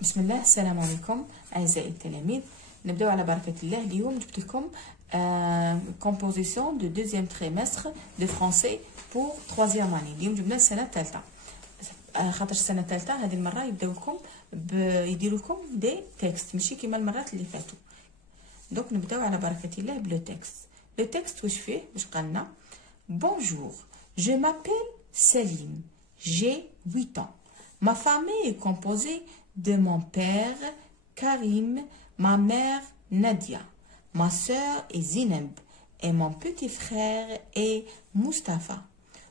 بسم الله، السلام عليكم اعزائي التلاميذ. نبداو على بركه الله. اليوم جبت لكم كومبوزيسيون دو دوزيام تريمستر دو فرونسي بور تروازيام اني. اليوم جبنا السنه الثالثه، خاطر السنه الثالثه هذه المره يبداو لكم يديروا لكم دي تكست ماشي كيما المرات اللي فاتوا. دونك نبداو على بركه الله بلو تكست. لو تكست واش فيه؟ واش قالنا؟ Bonjour, je m'appelle Salim, j'ai 8 ans. Ma famille est composée de mon père, Karim, ma mère, Nadia, ma sœur est Zineb et mon petit frère est Mustafa.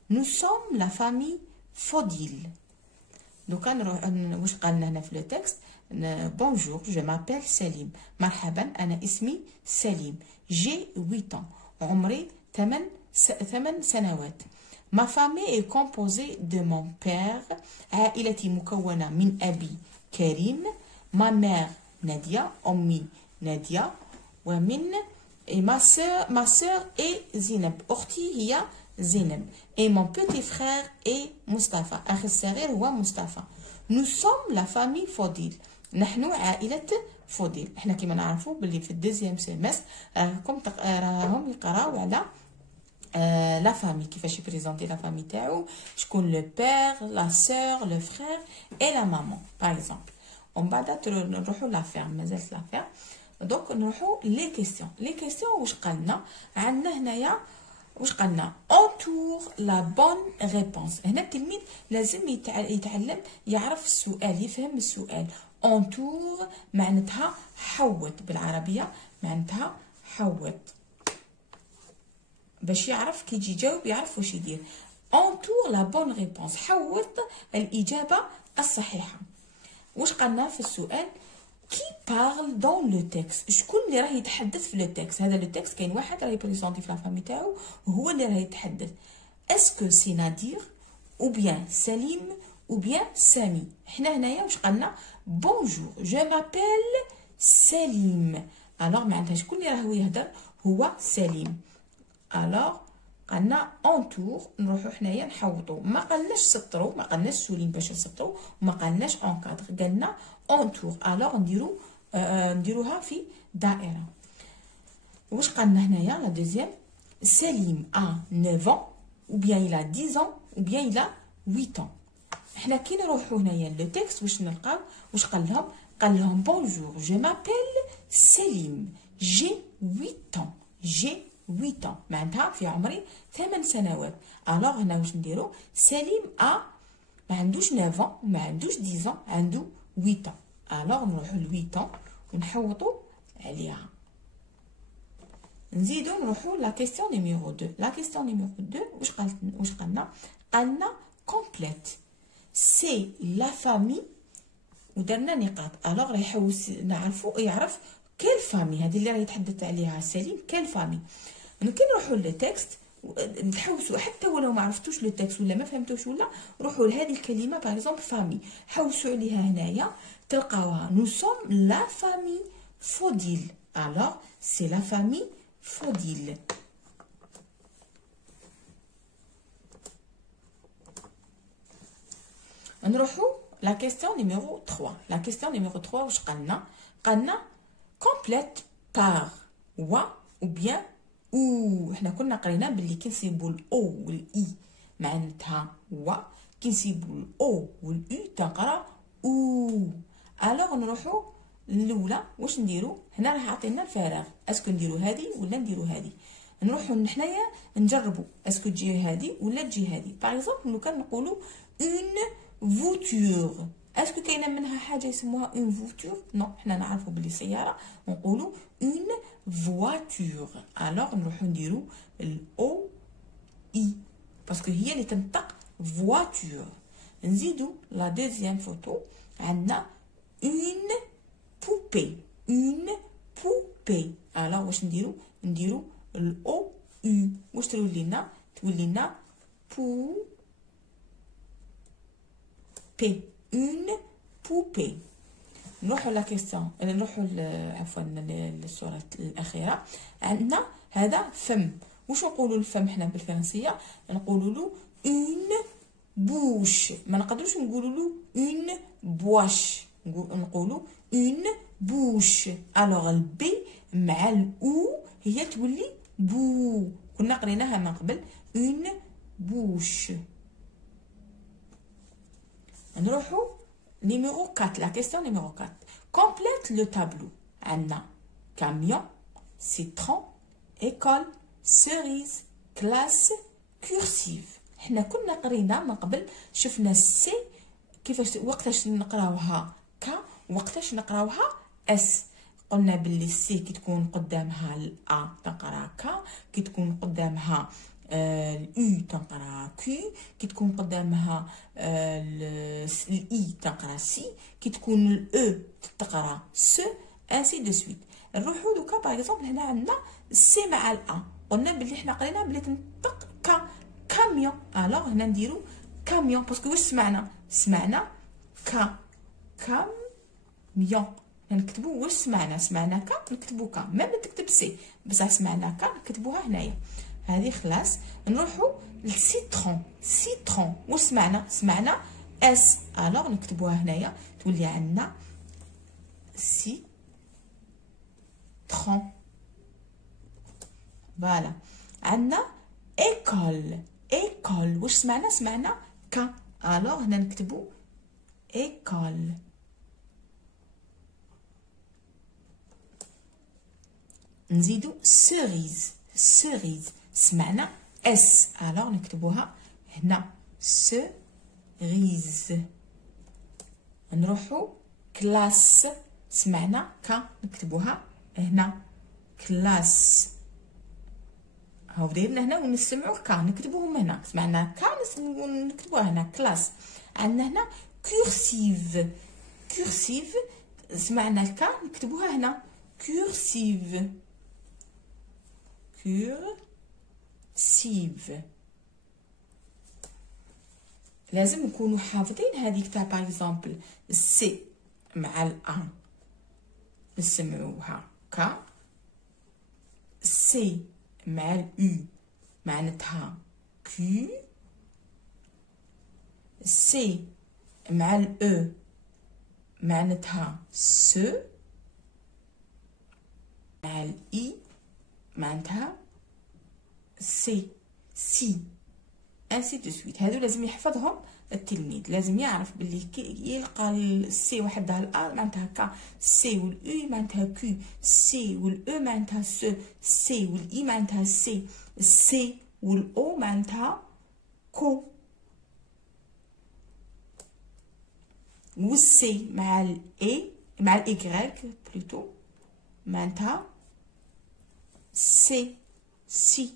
Nous sommes la famille Fodil. Donc, واش قالنا هنا في لو تكست؟ Bonjour, je m'appelle Salim. مرحبا، أنا اسمي سليم. J'ai 8 ans. عمري 8 سنوات. Ma famille est composée de mon père. عائلتي مكونة من أبي كريم، ma mère نادية، أمي نادية، ومن ma sœur est زينب، أختي هي زينب، et mon petit frère est مصطفى، أخي الصغير هو مصطفى. Nous sommes la famille فوديل، نحن عائلة فوديل. احنا كما نعرفوا باللي في الدوزيام سيمستر راهم يقراو على لا فامي، كيفاش يبريزونتي لا فامي تاعو، شكون لو بير، لا سور، لو فرير اي لا مامون باغ اكزومبل. ومن بعد نروحو لا فيرم، مازالت لا فيرم. دونك نروحو لي كيسيون. لي كيسيون واش قالنا؟ عندنا هنايا واش قالنا؟ انتور لا بون ريبونس. هنا التلميذ لازم يتعلم يعرف السؤال، يفهم السؤال. انتور معناتها حوط، بالعربيه معناتها حوط، باش يعرف كي يجي يجاوب يعرف واش يدير. انتور لا بون ريبونس، حوط الاجابه الصحيحه. واش قالنا في السؤال؟ كي بارل دون لو تكست، شكون اللي راه يتحدث في لو تكست؟ هذا لو تكست كاين واحد راه يبريزونتي في لا فامي تاعو وهو اللي راه يتحدث. اسكو سي نادير او بيان سليم او بيان سامي؟ حنا هنايا واش قالنا؟ بونجور جو مابيل سليم. الوغ معناتها شكون اللي راهو يهدر؟ هو سليم. الوغ قالنا انتور، نروحو حنايا نحوطو. ما قالناش سطرو، ما قالناش سولين باش نسطرو، وما قالناش اونكادر، قالنا انتور. الوغ نديروها في دائره. واش قالنا هنايا؟ لا دوزيام، سليم ا 9 ans ou bien il a 10 ans ou bien il a 8 ans. حنا كي نروحو هنايا لو تكست واش نلقاو؟ واش قال لهم؟ قال لهم بونجور جو مابيل سليم جي 8 ans. جي 8 ans معناتها في عمري 8 سنوات. الوغ هنا واش نديرو؟ سليم ا ما عندوش 9 ans وما عندوش 10 ans، عنده 8 ans. الوغ نروحو ل 8 ans ونحوطو عليها. نزيدو نروحو لا كيسيون نيميرو 2. لا كيسيون نيميرو 2 واش قالنا؟ قالنا كومبليت سي لا فامي ودرنا نقاط. الوغ راه يحوس نعرفو يعرف كيل فامي هذه اللي راه يتحدث عليها سليم، كيل فامي. كي نروحو للتكست نحوسوا، حتى ولو ما عرفتوش لو تكست ولا ما فهمتوش ولا، روحوا لهذه الكلمه باغ اكزومبل فامي، حوسوا عليها هنايا تلقاوها. نو سوم لا فامي فوديل. الوغ سي لا فامي فوديل. نروحو لا كيسيون نيميرو 3. لا كيسيون نيميرو 3 واش قالنا؟ قالنا كومبليت بار و او بيان او. حنا كنا قرينا باللي كي نصيبو الاو والاي معناتها و، كي نصيبو الاو والاو تنقرا او. الوغ نروحو الاولى. واش نديرو هنا؟ راه عطينا الفراغ، اسكو نديرو هذه ولا نديرو هذه؟ نروحو حنايا نجربو اسكو تجي هذه ولا تجي هذه. باغ اكزومبل لو كان نقولو اون فوتور، اسكو كاينه منها حاجه يسموها اون فوتور؟ نو، حنا نعرفو بلي سياره ونقولو اون فواتور. الوغ نروحو نديرو الاو اي باسكو هي اللي تنطق فواتور. نزيدو لا دوزيام فوتو، عندنا اون بوبي، اون بوبي. الوغ واش نديرو الاو او. واش تولي لنا؟ تولي لنا بو بي، اون بوبي. نروحو لا كيسيون، نروحو عفوا للصورة الأخيرة. عندنا هذا فم. واش نقولوا الفم حنا بالفرنسية؟ نقولوا له اون بوش، ما نقدروش نقولوا له اون بواش. نقولوا اون بوش. الوغ البي مع الاو هي تولي بو، كنا قريناها من قبل اون بوش. نروحو نيميرو 4. لا كيسيون نيميرو 4. كومبليت لو تابلو. عندنا كاميون، سيترون، ايكول، سيريز، كلاس، كورسيف. حنا كنا قرينا من قبل، شفنا السي كيفاش وقتاش نقراوها ك وقتاش نقراوها اس. قلنا باللي السي كي تكون قدامها الأ تنقرا ك، كي تكون قدامها الأو تنقرا كي، كي تكون قدامها الإي تنقرا سي، كي تكون الأو تقرا س، انسي دو سويت. نروحو دوكا باغ اكزومبل هنا عندنا سي مع الأ، قلنا باللي حنا قرينا باللي تنطق ك كاميون. الوغ هنا نديرو كاميون باسكو واش سمعنا ك كاميون. نكتبو واش سمعنا ك نكتبو ك، ميم تكتب سي بصح سمعنا ك نكتبوها هنايا. هذه خلاص. نروحو للسيترون. سيترون واش سمعنا اس، الوغ نكتبوها هنايا تولي عندنا سيترون. فوالا. عندنا ايكول. ايكول واش سمعنا ك، الوغ هنا نكتبو ايكول. نزيدو سيريز. سيريز سمعنا اس، الوغ نكتبوها هنا سيريز. نروحو كلاس. سمعنا ك نكتبوها هنا كلاس. هاو دايرنا هنا ونسمعو ك نكتبوهم هنا. سمعنا ك نكتبوها هنا كلاس. عندنا هنا كورسيف. كورسيف سمعنا ك نكتبوها هنا كورسيف. كورسيف. لازم نكونوا حافظين هذيك تاع باغ اكزومبل السي مع الان نسمعوها ك، سي مع الأو معناتها كو، سي مع الأو معناتها س، مع الإي معناتها سي سي، انسي دو سويت. هادو لازم يحفظهم التلميذ، لازم يعرف باللي كي يلقى السي وحدها الأ معناتها ك، سي والأو معناتها كو، سي والأو معناتها س، سي والإي معناتها سي، سي والأو معناتها كو، والسي مع الإي مع الإيكغيك بلوتو معناتها سي سي.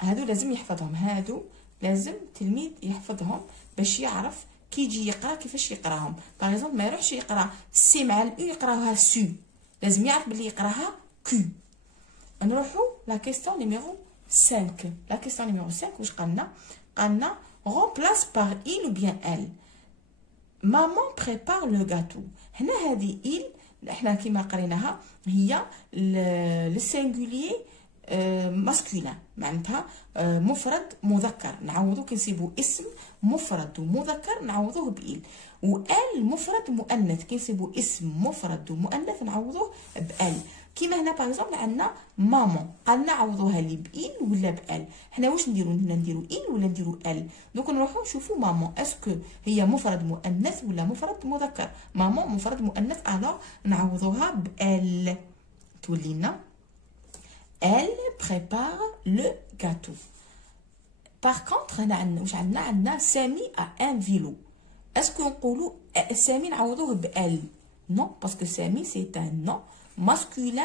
هادو لازم يحفظهم، هادو لازم التلميذ يحفظهم باش يعرف كي يجي يقرا كيفاش يقراهم. باغ اكزومبل ما يروحش يقرا سي مع الاو يقراها سو، لازم يعرف بلي يقراها كو. نروحو لا كيسيون نيميرو 5. لا كيسيون نيميرو 5 واش قالنا remplace par il ou bien elle. maman prépare le gâteau. هنا هذه il احنا كيما قريناها هي للسينغوليي ماسكولين معناتها مفرد مذكر، نعوضو كي نسيبو اسم مفرد ومذكر نعوضوه بإل. وال مفرد مؤنث كي نسيبو اسم مفرد ومؤنث نعوضوه بال. كيما هنا باغ اكزومبل عندنا مامون قالنا عوضوها لي بإل ولا بال. حنا واش نديرو هنا؟ نديرو إل ولا نديرو ال؟ دوك نروحو نشوفو مامون اسكو هي مفرد مؤنث ولا مفرد مذكر. مامون مفرد مؤنث الوغ نعوضوها بال تولي لنا elle prépare le gâteau. Par contre هنا عندنا واش عندنا سامي a un vélo. اسكو نقولوا سامي نعوضوه بال؟ نو باسكو سامي سي ان نو ماسكولين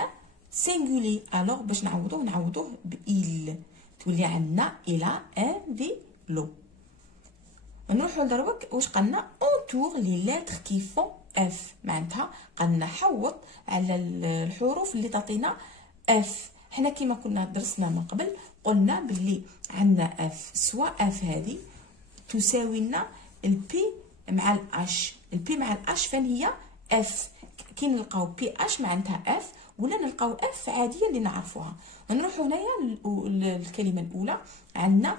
سينغولي. الوغ باش نعوضوه بإل تولي عندنا الى ان فيلو. نروحو لدروك واش قالنا اونتور لي ليتر كي فون اف معناتها قالنا حوط على الحروف اللي تعطينا اف. حنا كيما كنا درسنا من قبل قلنا باللي عندنا اف سواء اف هذه تساوي لنا البي مع الاش. البي مع الاش فين هي اف؟ كي نلقاو بي اش معناتها اف ولا نلقاو اف عاديه اللي نعرفوها. نروحو هنايا الكلمه الاولى عندنا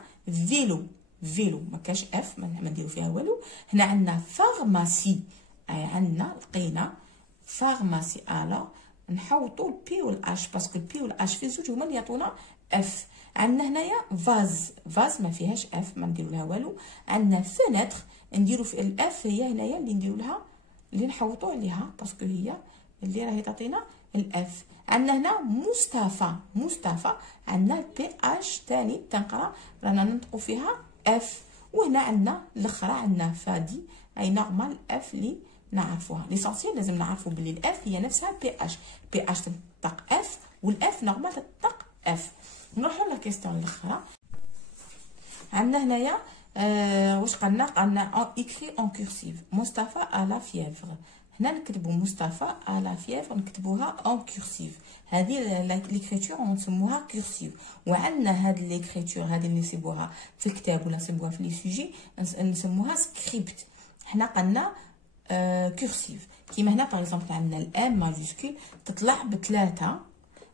فيلو. فيلو ما كاش اف ما نديرو فيها والو. هنا عندنا فارماسي. عندنا لقينا فارماسي. الوغ نحوطوا البي والاش باسكو البي والاش في زوج هما اللي يعطونا اف. عندنا هنايا فاز ما فيهاش اف، ما نديرو لها والو. عندنا فينيتر نديرو في الاف، هي هنايا اللي نديرو لها، اللي نحوطوا عليها باسكو هي اللي راهي تعطينا الاف. عندنا هنا مصطفى عندنا البي اش تاني تنقرا رانا ننطقوا فيها اف. وهنا عندنا الاخرى عندنا فادي، اي نورمال اف اللي نعرفوها. ليسونسيال لازم نعرفوا بلي الاف هي نفسها بي اش تنطق اف، والاف نورمال تنطق اف. نروحوا لا كيستيون الاخرى. عندنا هنايا واش قالنا ايكري اون كورسيف مصطفى الا فيفر. هنا نكتبوا مصطفى الا فيفر نكتبوها اون كورسيف. هذه ليكريتور نسموها كورسيف. وعندنا هاد ليكريتور هذه اللي نسيبوها في الكتاب ولا نسيبوها في لي سوجي نسموها سكريبت. حنا قلنا كورسيف. كيما هنا باغ اكزومبل عندنا الام ماجوسكول تطلع بثلاثه،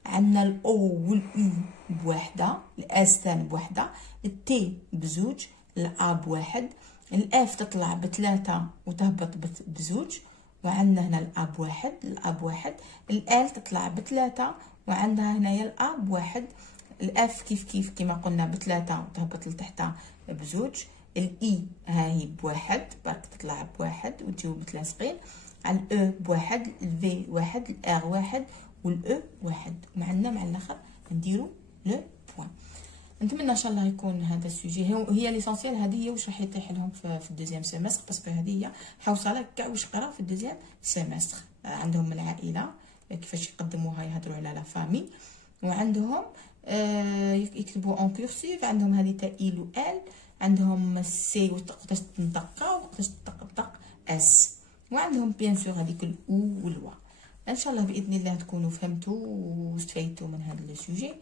عندنا الاو والاو بوحده، الاس ثاني بوحده، التي بزوج، الأ بواحد، الاف تطلع بثلاثه وتهبط بزوج، وعندنا هنا الأ بواحد، الال تطلع بثلاثه وعندها هنايا الأ بواحد، الاف كيف كيما قلنا بثلاثه وتهبط لتحتها بزوج، الاي هاهي بواحد برك تطلع بواحد وتجيو متلاصقين، على الاو بواحد، الفي واحد، الار واحد، والاو واحد. ومعنا مع الاخر نديرو لو بوين. نتمنى ان شاء الله يكون هذا السوجي هي ليسونسيال. هذه هي واش راح يطيح لهم في الدوزيام سيمستر، باسكو هذه هي حوصله كاع واش قرا في الدوزيام سيمستر. عندهم العائله كيفاش يقدموها، يهضروا على لا فامي، وعندهم يكتبوا اون كورسيف، عندهم هذه تاع ايل و ال، عندهم سي وقتاش تنطق وقتاش تنطق اس، وعندهم بيان سور هذيك الاو والوا. ان شاء الله باذن الله تكونوا فهمتوا واستفدتوا من هذا السوجي.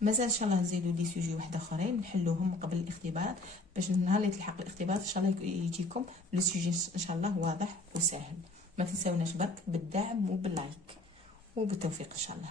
مازال ان شاء الله نزيدوا لي سوجي واحد اخرين نحلوهم قبل الاختبارات، باش النهار اللي تلحق الاختبارات ان شاء الله يجيكم لي سوجي ان شاء الله واضح وسهل. ما تنساوناش برك بالدعم وباللايك، وبالتوفيق ان شاء الله.